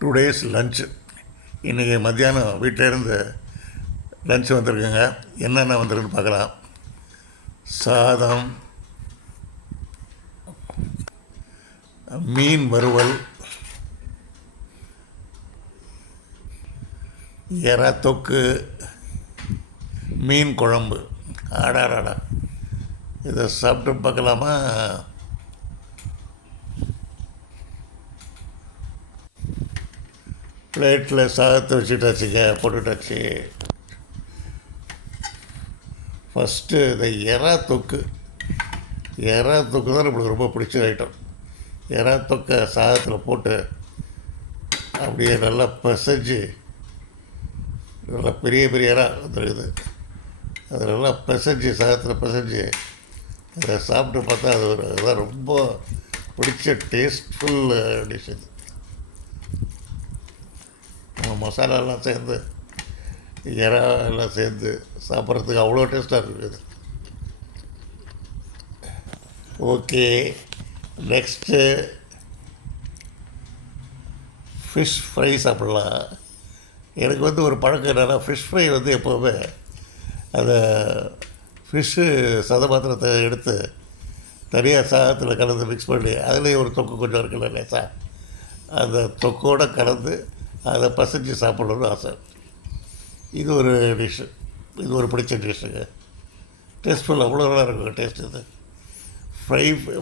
Two days lunch. இன்றைக்கி மத்தியானம் வீட்டிலேருந்து லன்ச் வந்திருக்குங்க. என்னென்ன வந்திருக்குன்னு பார்க்கலாம். சாதம், மீன் வறுவல், எறா தொக்கு, மீன் குழம்பு. ஆடாடாடா, இதை சாப்பிட்டு பார்க்கலாமா? பிளேட்டில் சாதத்தை வச்சுட்டாச்சுங்க, போட்டுட்டாச்சு. ஃபஸ்ட்டு இந்த எறா தொக்கு தான் நம்மளுக்கு ரொம்ப பிடிச்ச ஐட்டம். எறா தொக்கை சாதத்தில் போட்டு அப்படியே நல்லா பிசைஞ்சு, நல்லா பெரிய பெரிய எறா வந்துருக்குது, அது நல்லா பிசைஞ்சு சாதத்தில் பிசைஞ்சு அதை சாப்பிட்டு பார்த்தா அது ஒரு அதான் ரொம்ப பிடிச்ச டேஸ்ட்ஃபுல் டிஷ் இது. மசாலாலாம் சேர்ந்து எறா எல்லாம் சேர்ந்து சாப்பிட்றதுக்கு அவ்வளோ டேஸ்ட்டாக இருக்குது. ஓகே, நெக்ஸ்ட்டு ஃபிஷ் ஃப்ரை சாப்பிட்லாம். எனக்கு ஒரு பழக்கம் என்னென்னா, ஃபிஷ் ஃப்ரை எப்போவுமே அதை ஃபிஷ்ஷு சதபாத்திரத்தை எடுத்து தனியாக சாதத்தில் கலந்து மிக்ஸ் பண்ணி அதுலேயே ஒரு தொக்கு கொஞ்சம் இருக்குல்ல லேசாக, அந்த தொக்கோடு கலந்து அதை பசைஞ்சு சாப்பிடணும்னு ஆசை. இது ஒரு டிஷ்ஷு, இது ஒரு பிடிச்ச டிஷ்ஷுங்க. டேஸ்ட்ஃபுல், அவ்வளோ நல்லா இருக்குங்க டேஸ்ட். இது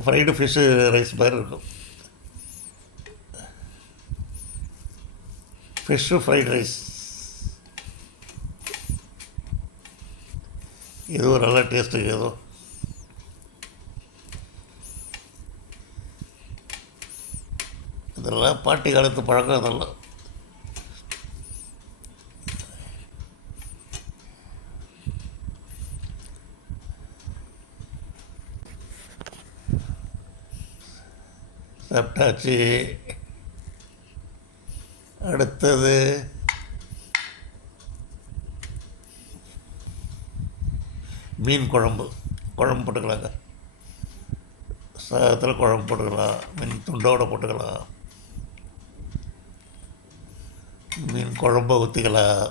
ஃப்ரைடு ஃபிஷ்ஷு ரைஸ் மாதிரி இருக்கும். ஃபிஷ்ஷு ஃப்ரைட் ரைஸ், இது ஒரு நல்ல டேஸ்ட்டுங்க. ஏதோ இதெல்லாம் பாட்டி காலத்து பழக்கம். அதெல்லாம் சாப்பிட்டாச்சு. அடுத்தது மீன் குழம்பு போட்டுக்கலாங்க. சாதத்தில் குழம்பு போட்டுக்கலாம், மீன் துண்டோடு போட்டுக்கலாம், மீன் குழம்பை ஊற்றிக்கலாம்.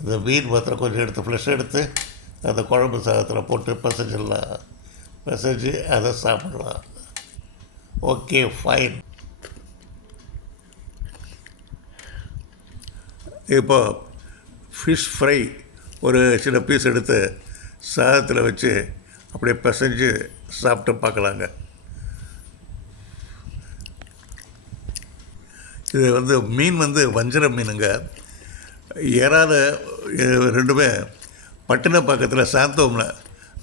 அந்த மீன் மாத்திரம் கொஞ்சம் எடுத்து ஃப்ளஷ் எடுத்து அந்த குழம்பு சாதத்தில் போட்டு பசைஞ்சிடலாம். பசைஞ்சு அதை சாப்பிடலாம். Okay, fine. இப்போ ஃபிஷ் ஃப்ரை ஒரு சின்ன பீஸ் எடுத்து சாதத்தில் வச்சு அப்படியே பசைஞ்சு சாப்பிட்டு பார்க்கலாங்க. இது மீன் வஞ்சர மீனுங்க. இறால ரெண்டுமே பட்டினப்பாக்கத்தில் சாந்தோமில்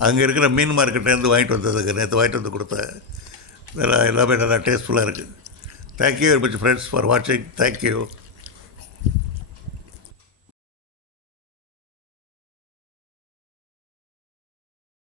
அங்கே இருக்கிற மீன் மார்க்கெட்லேருந்து வாங்கிட்டு வந்ததுக்கு நேற்று வாங்கிட்டு வந்து கொடுத்தேன். எல்லாமே நல்லா டேஸ்ட்ஃபுல்லாக இருக்குது. Thank you very much friends for வாட்சிங். தேங்க்யூ.